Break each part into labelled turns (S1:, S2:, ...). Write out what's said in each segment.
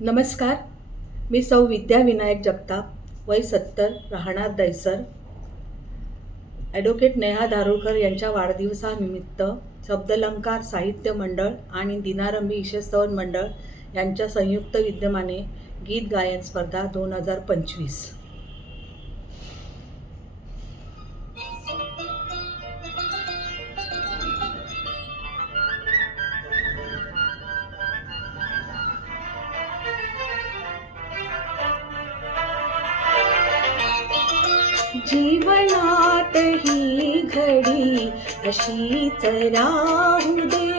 S1: नमस्कार. मी सौ विद्या विनायक जगताप वय सत्तर राहणार दैसर ॲडव्होकेट नेहा दारुरकर यांच्या वाढदिवसानिमित्त शब्दलंकार साहित्य मंडळ आणि दिनारंभी ईशस्तवन मंडळ यांच्या संयुक्त विद्यमाने गीत गायन स्पर्धा दोन हजार पंचवीस. जीवनात ही घडी अशीच राहू दे?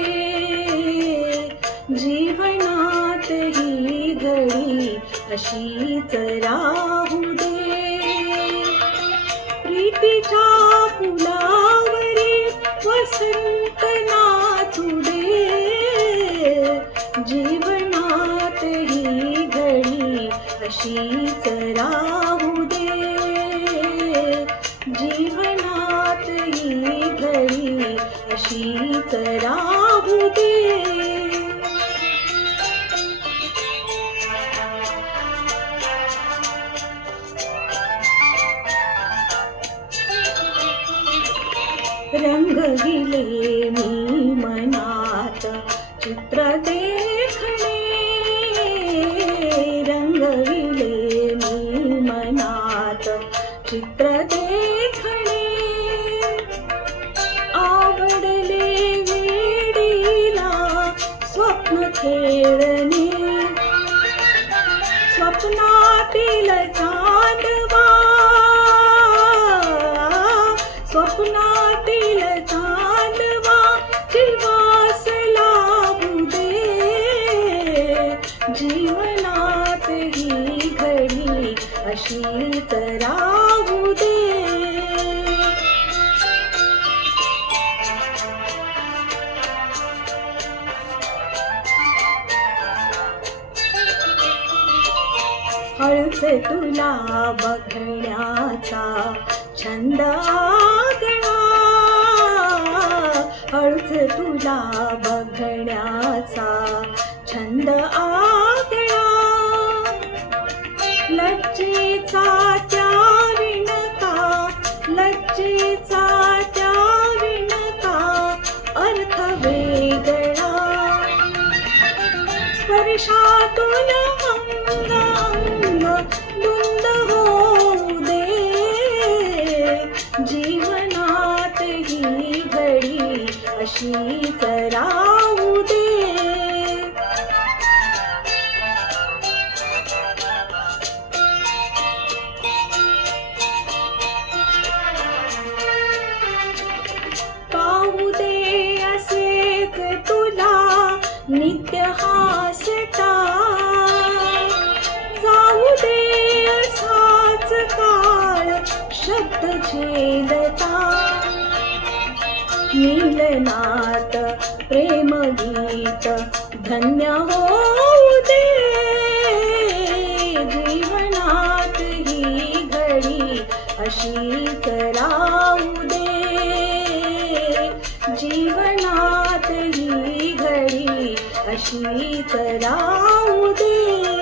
S1: जीवनात ही घडी अशीच राहू दे? प्रीतीच्या फुलावरी वसंत नाचू दे. जीवनात ही घडी अशीच राहू रंगविले मी मनात चित्र खेळणी. स्वप्नातील चांदवा. स्वप्नातील चांदवा जीवास लाभू दे जीवनात ही घडी अशी राहू दे. हळसे तुला बघण्याचा छंद हळसे तुला बघण्याचा छंद आगळा. लज्जेचा त्या विणका लज्जेचा त्या विणका अर्थ वेगळा स्पर्शातून अंग अशीच राहू दे. पाहू दे असेच तुला नित्य हासता जाऊ दे असाच काळ शब्द झेलता. मिलनात प्रेम गीत धन्य होऊ दे. जीवनात ही घडी अशी कराऊ दे. जीवनात ही घडी कराऊ दे.